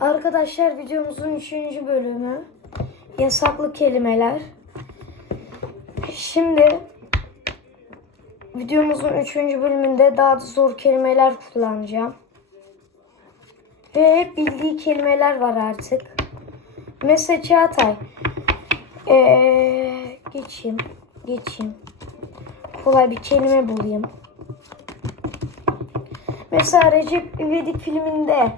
Arkadaşlar videomuzun 3. bölümü yasaklı kelimeler. Şimdi videomuzun 3. bölümünde daha da zor kelimeler kullanacağım. Ve hep bildiği kelimeler var artık. Mesela Çağatay. Ee, geçeyim. Geçeyim. Kolay bir kelime bulayım. Mesela Recep İvedik filminde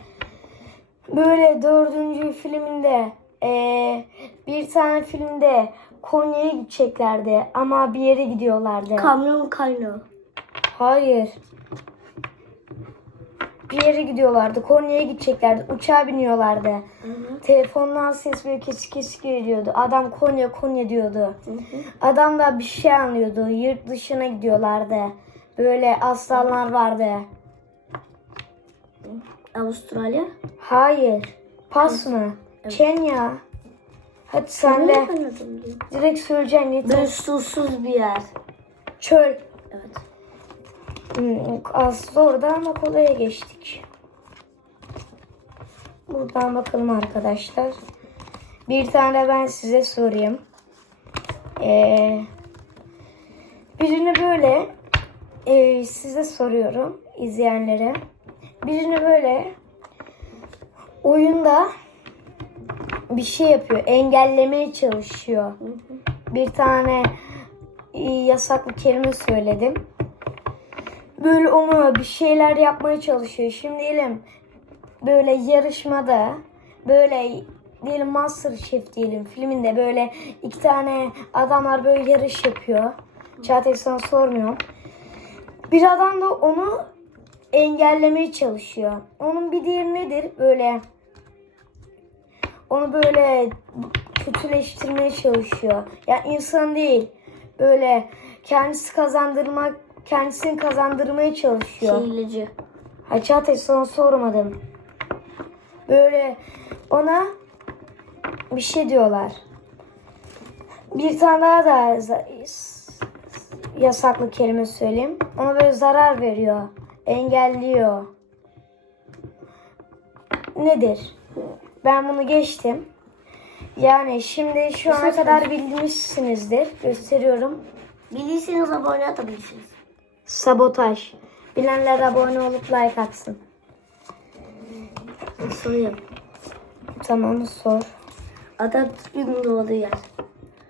böyle dördüncü filminde eee, bir tane filmde Konya'ya gideceklerdi ama bir yere gidiyorlardı. Kamyon kaynağı. Hayır. Bir yere gidiyorlardı. Konya'ya gideceklerdi. Uçağa biniyorlardı. Telefondan ses böyle kesik kesik geliyordu. Adam Konya Konya diyordu. Adam da bir şey anlıyordu. Yurt dışına gidiyorlardı. Böyle aslanlar vardı. Avustralya. Hayır. Pas mı? Kenya. Hadi sen de direkt söyleyeceksin yeter. Susuz bir yer. Çöl. Evet. Hmm, az zordu ama kolaya geçtik. Buradan bakalım arkadaşlar. Bir tane ben size sorayım. Ee, birini böyle e, size soruyorum izleyenlere. Birini böyle oyunda bir şey yapıyor. Engellemeye çalışıyor. Bir tane yasaklı kelime söyledim böyle ona bir şeyler yapmaya çalışıyor. Şimdi diyelim böyle yarışmada böyle diyelim Masterchef diyelim filminde böyle iki tane adamlar böyle yarış yapıyor. Çağatay sana sormuyorum. Bir adam da onu engellemeye çalışıyor. Onun bir diğeri nedir? Böyle onu böyle kötüleştirmeye çalışıyor. Ya insan değil. Böyle kendisi kazandırmak, kendisini kazandırmaya çalışıyor. Hileci. Ha Çağatay sana sormadım. Böyle ona bir şey diyorlar. Bir tane daha da yasaklı kelime söyleyeyim. Ona böyle zarar veriyor. Engelliyor. Nedir? Ben bunu geçtim. Yani şimdi şu ana kadar bilmişsinizdir. Gösteriyorum. Bilirseniz abone atabilirsiniz. Sabotaj. Bilenler abone olup like atsın. Sorayım. Tamam sor. Atatürk'ün doğduğu yer.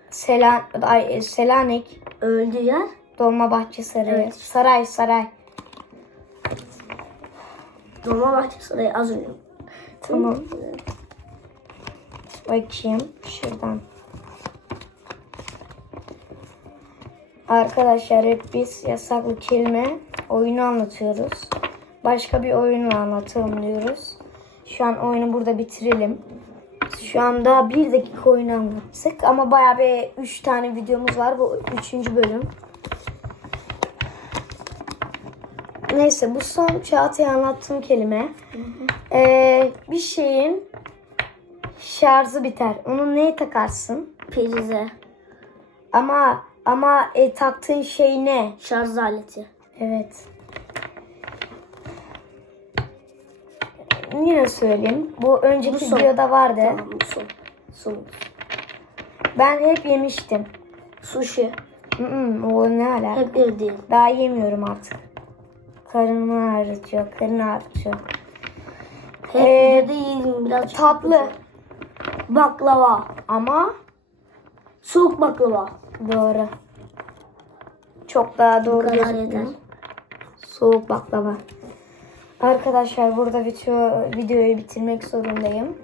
Sela ay, Selanik, Öldüğü yer. Dolmabahçe Sarayı. Evet. Saray, saray. Dolmabahçe Sarayı az önce. Tamam. Bakayım şuradan. Arkadaşlar hep biz yasaklı kelime oyunu anlatıyoruz. Başka bir oyunla anlatalım diyoruz. Şu an oyunu burada bitirelim. Şu anda bir dakika oyunu anlattık ama bayağı bir 3 tane videomuz var. Bu 3. bölüm. Neyse bu son Çağatay'a anlattığım kelime. Ee, bir şeyin şarjı biter. Onu neye takarsın? Prize. Ama ama e, taktığın şey ne? Şarj aleti. Evet. Yine söyleyeyim. Bu önceki Bu son. videoda vardı. Tamam bu son. Son. Ben hep yemiştim. Sushi. Mm, o ne alaka? Hep evdeyim. Daha yemiyorum artık. Karnımı ağrıtıyor. Karnı ağrıtıyor. Hep Ee, evde yedim biraz. Tatlı. Baklava. Ama Soğuk baklava. doğru. Çok daha doğru yeter. Soğuk baklava. Arkadaşlar burada video, videoyu bitirmek zorundayım.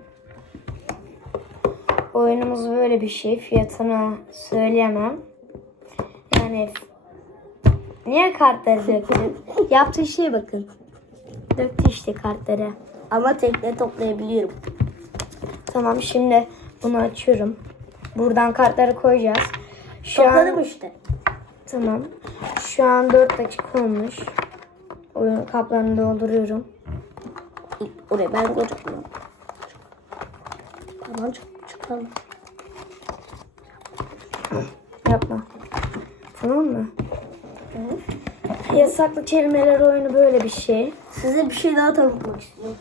Oyunumuz böyle bir şey. Fiyatını söyleyemem. Yani niye kartları döktün? Yaptığı şeye bakın. Döktü işte kartları. Ama tekne toplayabiliyorum. Tamam şimdi bunu açıyorum. Buradan kartları koyacağız. Şu Topladım an, işte. Tamam. Şu an 4 dakika olmuş. Oyun kaplarını dolduruyorum. Oraya ben kocaman. Tamam çık çıkalım. Yapma. Tamam mı? Yasaklı kelimeler oyunu böyle bir şey. Size bir şey daha tanıtmak istiyorum.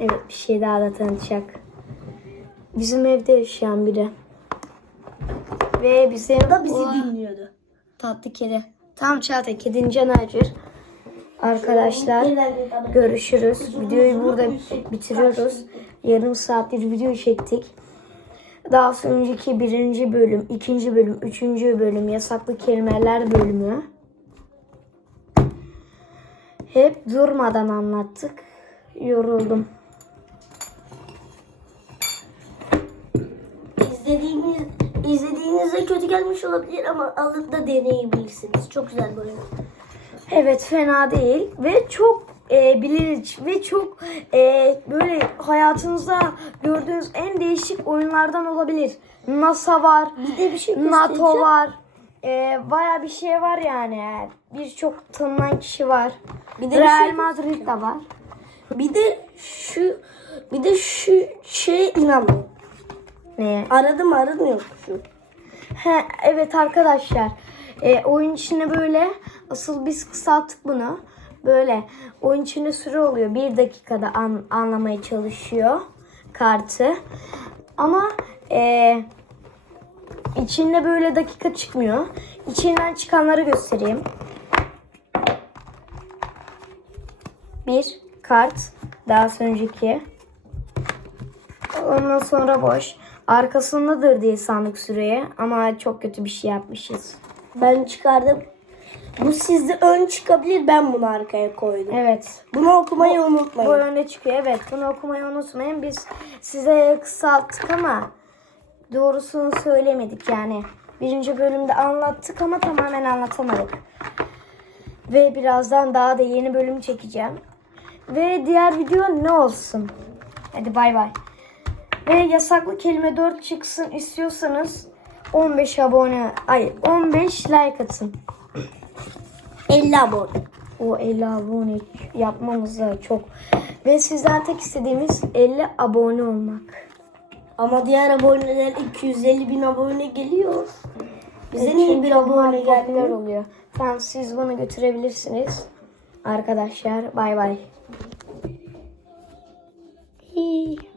Evet bir şey daha da tanıtacak. Bizim evde yaşayan biri. Ve bizim O da bizi Oha, dinliyordu. tatlı kedi. Tam Çağatay kedin canı acır. Arkadaşlar görüşürüz. Videoyu burada bitiriyoruz. Yarım saattir video çektik. Daha sonraki birinci bölüm, ikinci bölüm, üçüncü bölüm, yasaklı kelimeler bölümü. Hep durmadan anlattık. Yoruldum. İzlediğiniz, izlediğinizde kötü gelmiş olabilir ama alıp da deneyebilirsiniz. Çok güzel böyle. Evet fena değil ve çok e, bilinç ve çok e, böyle hayatınızda gördüğünüz en değişik oyunlardan olabilir. NASA var, Bir de bir şey NATO var, e, baya bir şey var yani. Birçok tanınan kişi var. Bir de Real şey Madrid de var. Bir de şu bir de şu şeye inanmayın. Ne? Aradım aradım yok şu. He, evet arkadaşlar. E, oyun içinde böyle asıl biz kısalttık bunu. Böyle oyun içinde süre oluyor. Bir dakikada an- anlamaya çalışıyor kartı. Ama e, içinde böyle dakika çıkmıyor. İçinden çıkanları göstereyim. Bir kart. Daha sonraki. Ondan sonra boş. Arkasındadır diye sandık süreye ama çok kötü bir şey yapmışız. Ben çıkardım. Bu sizde ön çıkabilir. Ben bunu arkaya koydum. Evet. Bunu okumayı Bu unutmayın. önde çıkıyor. Evet. Bunu okumayı unutmayın. Biz size kısalttık ama doğrusunu söylemedik yani. Birinci bölümde anlattık ama tamamen anlatamadık. Ve birazdan daha da yeni bölüm çekeceğim. Ve diğer video ne olsun? Hadi bay bay. Ve yasaklı kelime 4 çıksın istiyorsanız 15 abone, ay 15 like atın. 50 abone. O 50 abone yapmamız da çok. Ve sizden tek istediğimiz 50 abone olmak. Ama diğer aboneler 250 bin abone geliyor. Bize niye bir abone gelmiyor? oluyor. Tamam siz bunu götürebilirsiniz. Arkadaşlar bay bay. Hii.